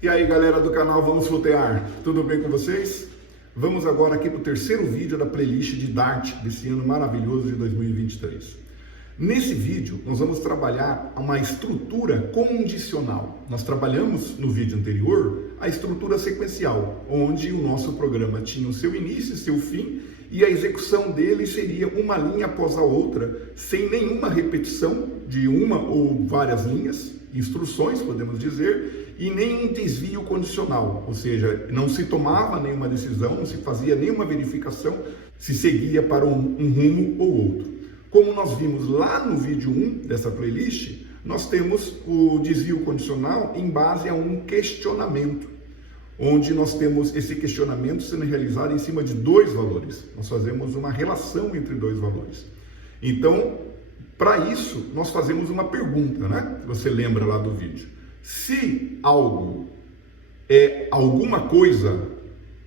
E aí galera do canal Vamos Flutear, tudo bem com vocês? Vamos agora aqui para o terceiro vídeo da playlist de Dart desse ano maravilhoso de 2023. Nesse vídeo nós vamos trabalhar uma estrutura condicional. Nós trabalhamos no vídeo anterior a estrutura sequencial, onde o nosso programa tinha o seu início e seu fim e a execução dele seria uma linha após a outra, sem nenhuma repetição de uma ou várias linhas, instruções podemos dizer, e nem um desvio condicional, ou seja, não se tomava nenhuma decisão, não se fazia nenhuma verificação, se seguia para um rumo ou outro. Como nós vimos lá no vídeo 1 dessa playlist, nós temos o desvio condicional em base a um questionamento, onde nós temos esse questionamento sendo realizado em cima de dois valores. Nós fazemos uma relação entre dois valores. Então, para isso, nós fazemos uma pergunta, né? Você lembra lá do vídeo. Se algo é alguma coisa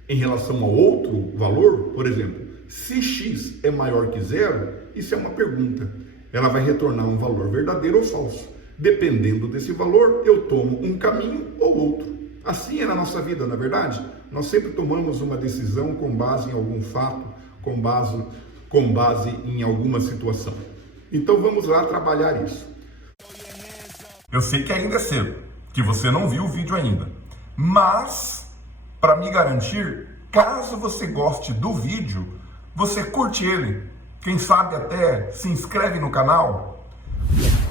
em relação ao outro valor, por exemplo, se x é maior que zero, isso é uma pergunta. Ela vai retornar um valor verdadeiro ou falso. Dependendo desse valor, eu tomo um caminho ou outro. Assim é na nossa vida, na verdade. Nós sempre tomamos uma decisão com base em algum fato, com base em alguma situação. Então vamos lá trabalhar isso. Eu sei que ainda é cedo, que você não viu o vídeo ainda, mas para me garantir, caso você goste do vídeo, você curte ele, quem sabe até se inscreve no canal,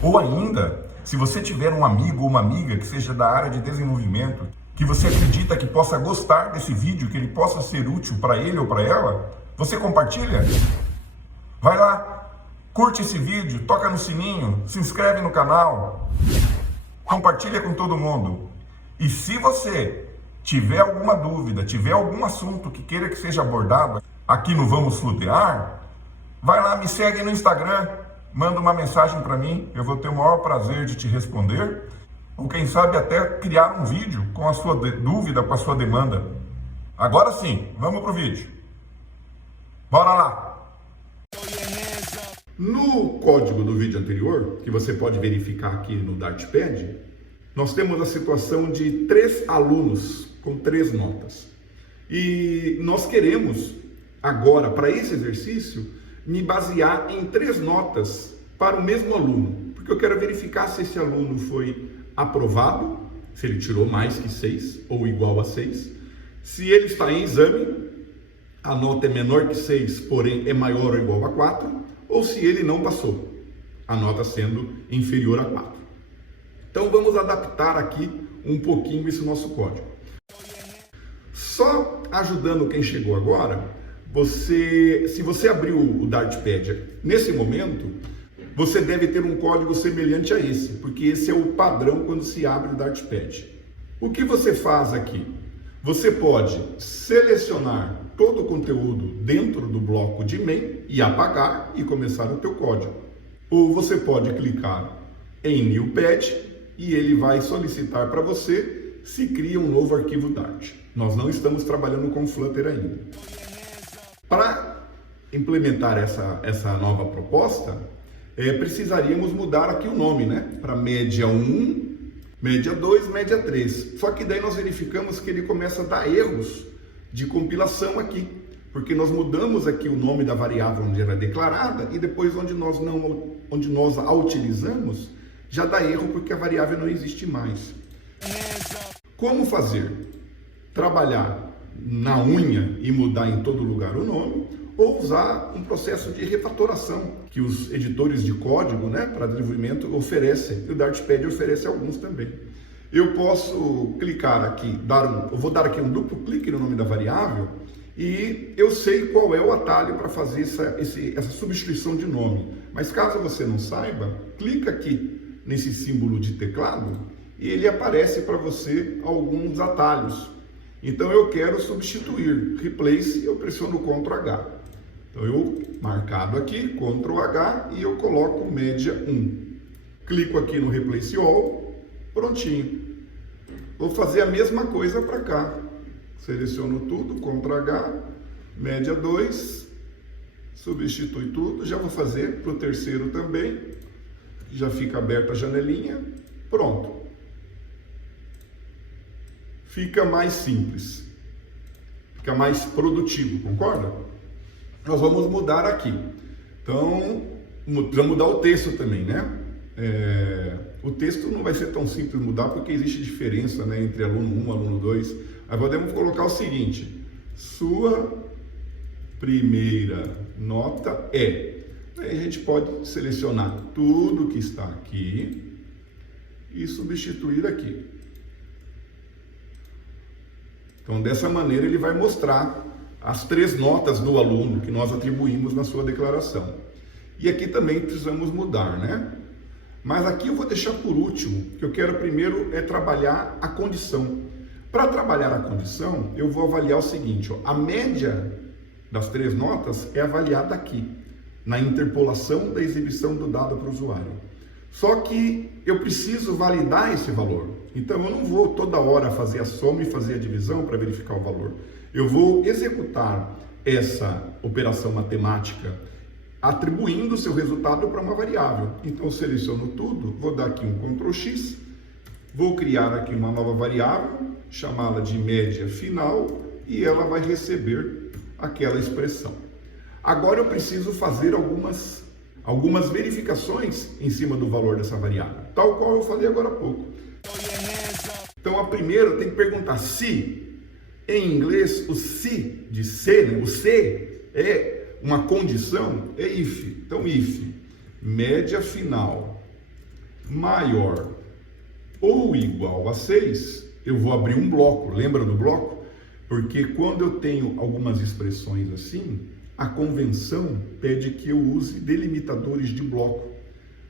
ou ainda, se você tiver um amigo ou uma amiga que seja da área de desenvolvimento, que você acredita que possa gostar desse vídeo, que ele possa ser útil para ele ou para ela, você compartilha? Vai lá, curte esse vídeo, toca no sininho, se inscreve no canal, compartilha com todo mundo. E se você tiver alguma dúvida, tiver algum assunto que queira que seja abordado aqui no Vamos Flutear, vai lá, me segue no Instagram, manda uma mensagem para mim, eu vou ter o maior prazer de te responder, ou quem sabe até criar um vídeo com a sua dúvida, com a sua demanda. Agora sim, vamos pro vídeo. Bora lá! No código do vídeo anterior, que você pode verificar aqui no Dartpad, nós temos a situação de 3 alunos com 3 notas. E nós queremos, agora, para esse exercício, me basear em 3 notas para o mesmo aluno, porque eu quero verificar se esse aluno foi aprovado, se ele tirou mais que 6 ou igual a 6, se ele está em exame, a nota é menor que 6, porém é maior ou igual a 4, ou se ele não passou, a nota sendo inferior a 4. Então vamos adaptar aqui um pouquinho esse nosso código. Só ajudando quem chegou agora, se você abriu o Dartpad nesse momento, você deve ter um código semelhante a esse, porque esse é o padrão quando se abre o Dartpad. O que você faz aqui? Você pode selecionar todo o conteúdo dentro do bloco de main e apagar e começar o teu código. Ou você pode clicar em New Pad e ele vai solicitar para você se cria um novo arquivo Dart. Nós não estamos trabalhando com Flutter ainda. Para implementar essa nova proposta, precisaríamos mudar aqui o nome, né? Para média 1, média 2, média 3. Só que daí nós verificamos que ele começa a dar erros de compilação aqui, porque nós mudamos aqui o nome da variável onde era declarada e depois onde nós a utilizamos, já dá erro porque a variável não existe mais. Como fazer? Trabalhar na unha e mudar em todo lugar o nome, ou usar um processo de refatoração que os editores de código, né, para desenvolvimento oferecem, e o Dartpad oferece alguns também. Eu posso clicar aqui, eu vou dar aqui um duplo clique no nome da variável e eu sei qual é o atalho para fazer essa substituição de nome. Mas caso você não saiba, clica aqui nesse símbolo de teclado e ele aparece para você alguns atalhos. Então eu quero substituir, replace, eu pressiono Ctrl H. Então eu, marcado aqui, Ctrl H e eu coloco média 1. Clico aqui no Replace All, prontinho. Vou fazer a mesma coisa para cá. Seleciono tudo, Ctrl H, média 2, substitui tudo. Já vou fazer para o terceiro também. Já fica aberta a janelinha, pronto. fica mais simples, fica mais produtivo, concorda? Nós vamos mudar aqui. Então, vamos mudar o texto também, né? O texto não vai ser tão simples mudar porque existe diferença, né, entre aluno 1 e aluno 2. Aí podemos colocar o seguinte: sua primeira nota é. Aí a gente pode selecionar tudo que está aqui e substituir aqui. Então, dessa maneira, ele vai mostrar as 3 notas do aluno que nós atribuímos na sua declaração. E aqui também precisamos mudar, né? Mas aqui eu vou deixar por último, que eu quero primeiro trabalhar a condição. Para trabalhar a condição, eu vou avaliar o seguinte, ó, a média das 3 notas é avaliada aqui, na interpolação da exibição do dado para o usuário. Só que eu preciso validar esse valor. Então eu não vou toda hora fazer a soma e fazer a divisão para verificar o valor. Eu vou executar essa operação matemática atribuindo o seu resultado para uma variável. Então eu seleciono tudo, vou dar aqui um Ctrl X, vou criar aqui uma nova variável, chamá-la de média final, e ela vai receber aquela expressão. Agora eu preciso fazer algumas verificações em cima do valor dessa variável, tal qual eu falei agora há pouco. Então a primeira tem que perguntar se, em inglês, o se de ser, né? O se é uma condição, é if. Então if, média final maior ou igual a 6, eu vou abrir um bloco, lembra do bloco? Porque quando eu tenho algumas expressões assim, a convenção pede que eu use delimitadores de bloco,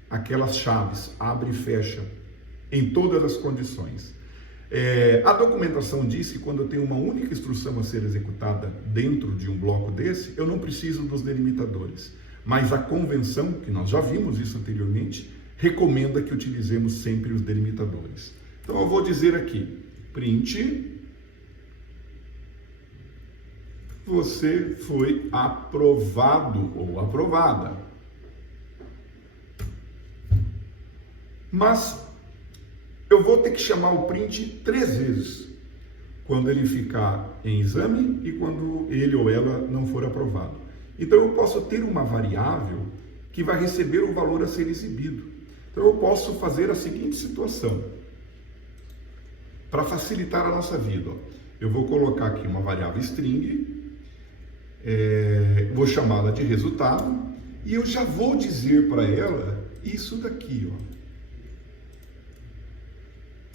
aquelas chaves, abre e fecha, em todas as condições. A documentação diz que quando eu tenho uma única instrução a ser executada dentro de um bloco desse, eu não preciso dos delimitadores. Mas a convenção, que nós já vimos isso anteriormente, recomenda que utilizemos sempre os delimitadores. Então eu vou dizer aqui, print, você foi aprovado ou aprovada. Mas eu vou ter que chamar o print 3 vezes, quando ele ficar em exame e quando ele ou ela não for aprovado. Então eu posso ter uma variável que vai receber o valor a ser exibido. Então eu posso fazer a seguinte situação, para facilitar a nossa vida. Eu vou colocar aqui uma variável string, vou chamá-la de resultado, e eu já vou dizer para ela isso daqui, ó.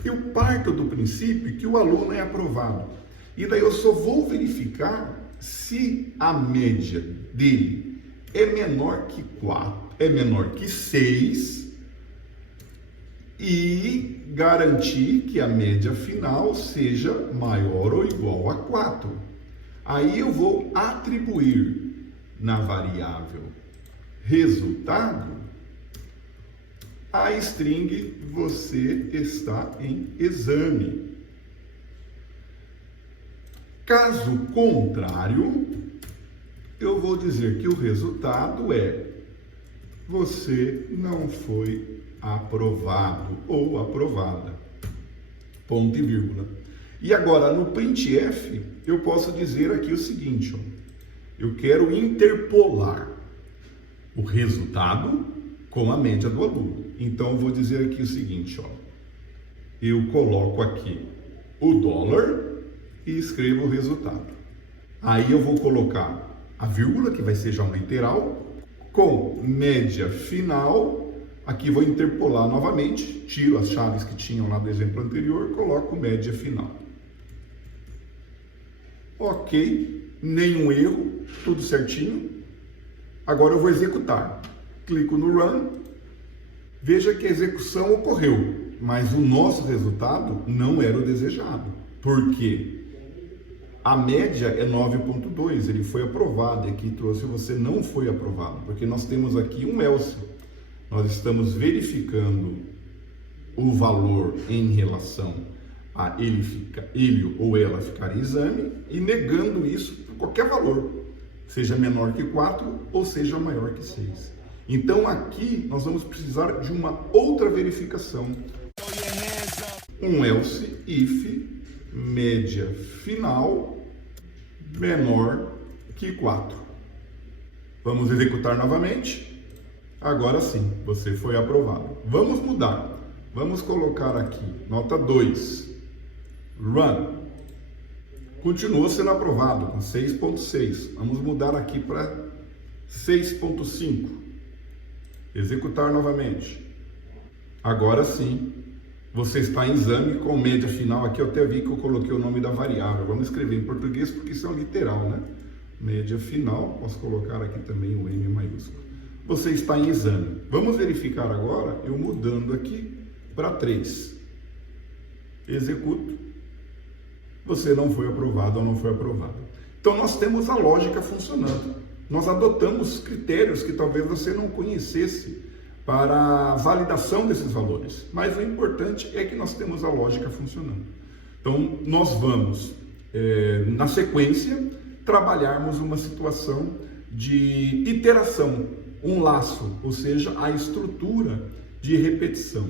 Eu parto do princípio que o aluno é aprovado. E daí eu só vou verificar se a média dele é menor que 4, é menor que 6, e garantir que a média final seja maior ou igual a 4. Aí eu vou atribuir na variável resultado a string você está em exame. Caso contrário, eu vou dizer que o resultado é você não foi aprovado ou aprovada. Ponto e vírgula. E agora no printf eu posso dizer aqui o seguinte, ó, eu quero interpolar o resultado com a média do aluno. Então eu vou dizer aqui o seguinte, ó, eu coloco aqui o dólar e escrevo o resultado. Aí eu vou colocar a vírgula, que vai ser já um literal, com média final. Aqui vou interpolar novamente, tiro as chaves que tinham lá do exemplo anterior, coloco média final. Ok, nenhum erro, tudo certinho. Agora eu vou executar. Clico no Run, veja que a execução ocorreu, mas o nosso resultado não era o desejado. Por quê? A média é 9.2, ele foi aprovado, e aqui trouxe você não foi aprovado, porque nós temos aqui um else. Nós estamos verificando o valor em relação a ele ou ela ficar em exame e negando isso por qualquer valor, seja menor que 4 ou seja maior que 6. Então aqui nós vamos precisar de uma outra verificação. Um else if média final menor que 4. Vamos executar novamente. Agora sim, você foi aprovado. Vamos mudar. Vamos colocar aqui, nota 2. Run. Continua sendo aprovado com 6.6. Vamos mudar aqui para 6.5. Executar novamente. Agora sim, você está em exame com média final. Aqui eu até vi que eu coloquei o nome da variável. Vamos escrever em português porque isso é um literal, né? Média final, posso colocar aqui também o M maiúsculo. Você está em exame. Vamos verificar agora, eu mudando aqui para 3. Executo. Você não foi aprovado ou não foi aprovado. Então nós temos a lógica funcionando. Nós adotamos critérios que talvez você não conhecesse para a validação desses valores. Mas o importante é que nós temos a lógica funcionando. Então nós vamos, na sequência, trabalharmos uma situação de iteração, um laço, ou seja, a estrutura de repetição.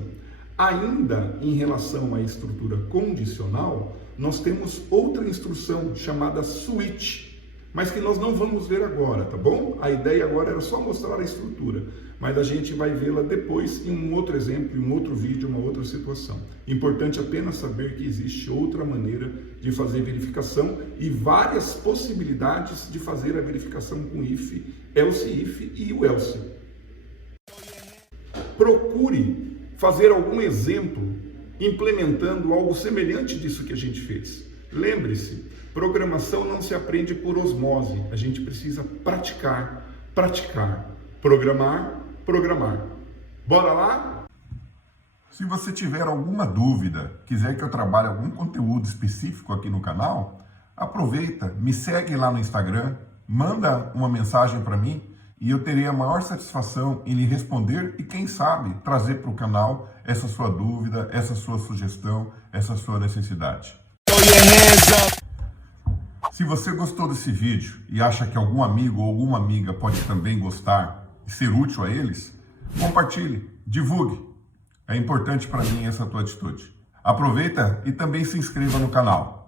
Ainda em relação à estrutura condicional, nós temos outra instrução chamada switch, mas que nós não vamos ver agora, tá bom? A ideia agora era só mostrar a estrutura, mas a gente vai vê-la depois em um outro exemplo, em um outro vídeo, uma outra situação. Importante apenas saber que existe outra maneira de fazer verificação e várias possibilidades de fazer a verificação com if, else if e o else. Procure fazer algum exemplo implementando algo semelhante disso que a gente fez. Lembre-se, programação não se aprende por osmose, a gente precisa praticar, programar. Bora lá? Se você tiver alguma dúvida, quiser que eu trabalhe algum conteúdo específico aqui no canal, aproveita, me segue lá no Instagram, manda uma mensagem para mim e eu terei a maior satisfação em lhe responder e, quem sabe, trazer para o canal essa sua dúvida, essa sua sugestão, essa sua necessidade. Se você gostou desse vídeo e acha que algum amigo ou alguma amiga pode também gostar e ser útil a eles, compartilhe, divulgue. É importante para mim essa tua atitude. Aproveita e também se inscreva no canal.